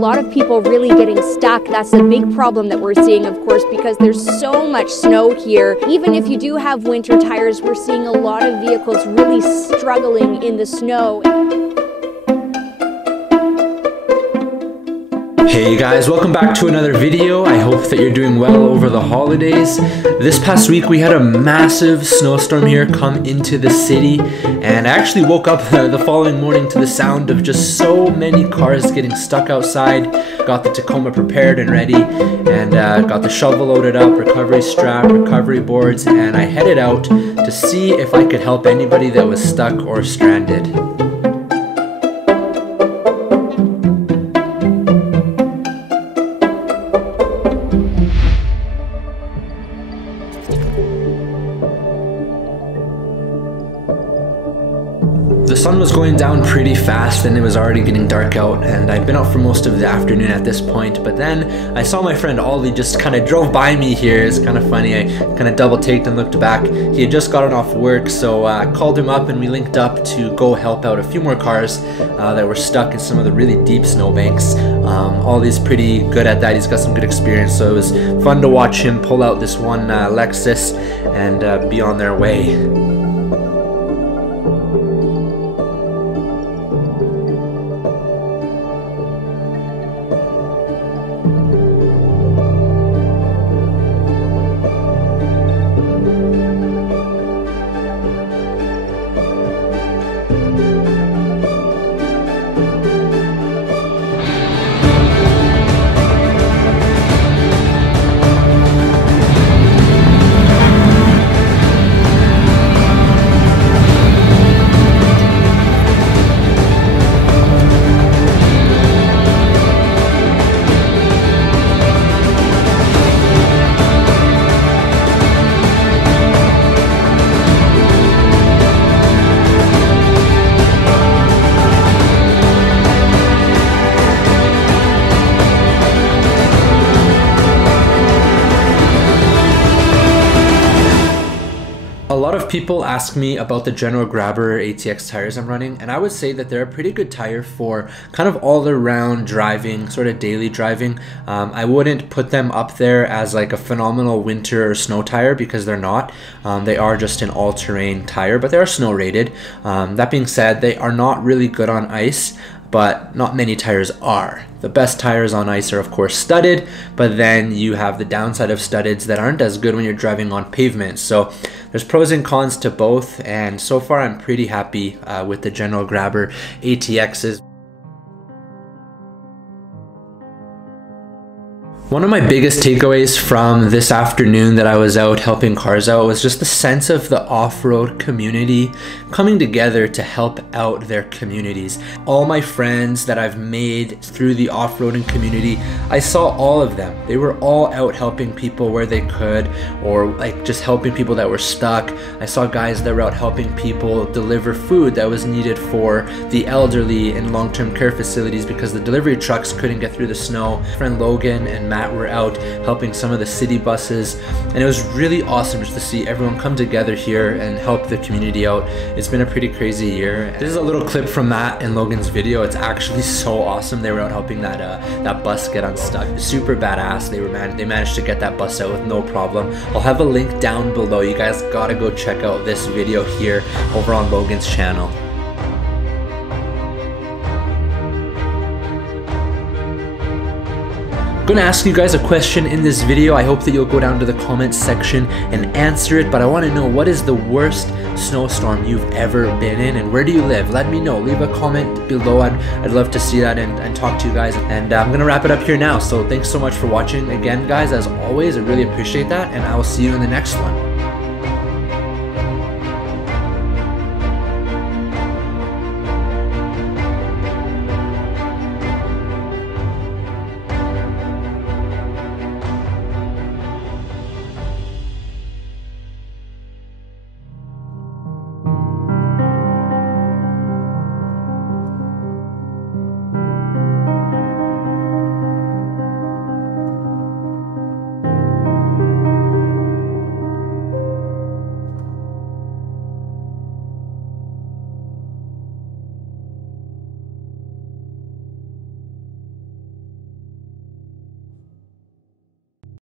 lot of people really getting stuck. That's a big problem that we're seeing, of course, because there's so much snow here. Even if you do have winter tires, we're seeing a lot of vehicles really struggling in the snow. Hey guys, welcome back to another video. I hope that you're doing well over the holidays. This past week we had a massive snowstorm here come into the city, and I actually woke up the following morning to the sound of just so many cars getting stuck outside. Got the Tacoma prepared and ready, and got the shovel loaded up, recovery strap, recovery boards, and I headed out to see if I could help anybody that was stuck or stranded. The sun was going down pretty fast and it was already getting dark out, and I'd been out for most of the afternoon at this point, but then I saw my friend Ollie just kind of drove by me here. It's kind of funny. I kind of double taked and looked back. He had just gotten off work, so I called him up and we linked up to go help out a few more cars that were stuck in some of the really deep snowbanks. Ollie's pretty good at that. He's got some good experience, so it was fun to watch him pull out this one Lexus and be on their way. A lot of people ask me about the General Grabber ATX tires I'm running, and I would say that they're a pretty good tire for kind of all-around driving, sort of daily driving. I wouldn't put them up there as like a phenomenal winter or snow tire because they're not. They are just an all-terrain tire, but they are snow rated. That being said, they are not really good on ice, but not many tires are. The best tires on ice are of course studded, but then you have the downside of studdeds that aren't as good when you're driving on pavement. So there's pros and cons to both, and so far I'm pretty happy with the General Grabber ATXs. One of my biggest takeaways from this afternoon that I was out helping cars out was just the sense of the off-road community coming together to help out their communities. All my friends that I've made through the off-roading community, I saw all of them. They were all out helping people where they could, or like just helping people that were stuck. I saw guys that were out helping people deliver food that was needed for the elderly in long-term care facilities because the delivery trucks couldn't get through the snow. My friend Logan and Matt were out helping some of the city buses, and it was really awesome just to see everyone come together here and help the community out. It's been a pretty crazy year. This is a little clip from Matt and Logan's video. It's actually so awesome. They were out helping that bus get unstuck. Super badass. They managed to get that bus out with no problem. I'll have a link down below. You guys gotta go check out this video here over on Logan's channel. I'm gonna ask you guys a question in this video. I hope that you'll go down to the comments section and answer it, but I want to know, what is the worst snowstorm you've ever been in, and where do you live? Let me know. Leave a comment below. I'd love to see that and talk to you guys, and I'm gonna wrap it up here now. So thanks so much for watching again, guys. As always, I really appreciate that, and I will see you in the next one.